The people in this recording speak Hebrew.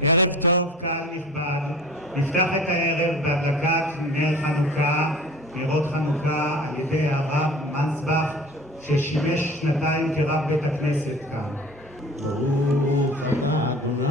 ערב טוב, קהל נכבד. נפתח את הערב בהדלקת נר חנוכה, נרות חנוכה, על ידי הרב מנסבך, ששימש שנתיים כרב בית הכנסת כאן. ברוך אתה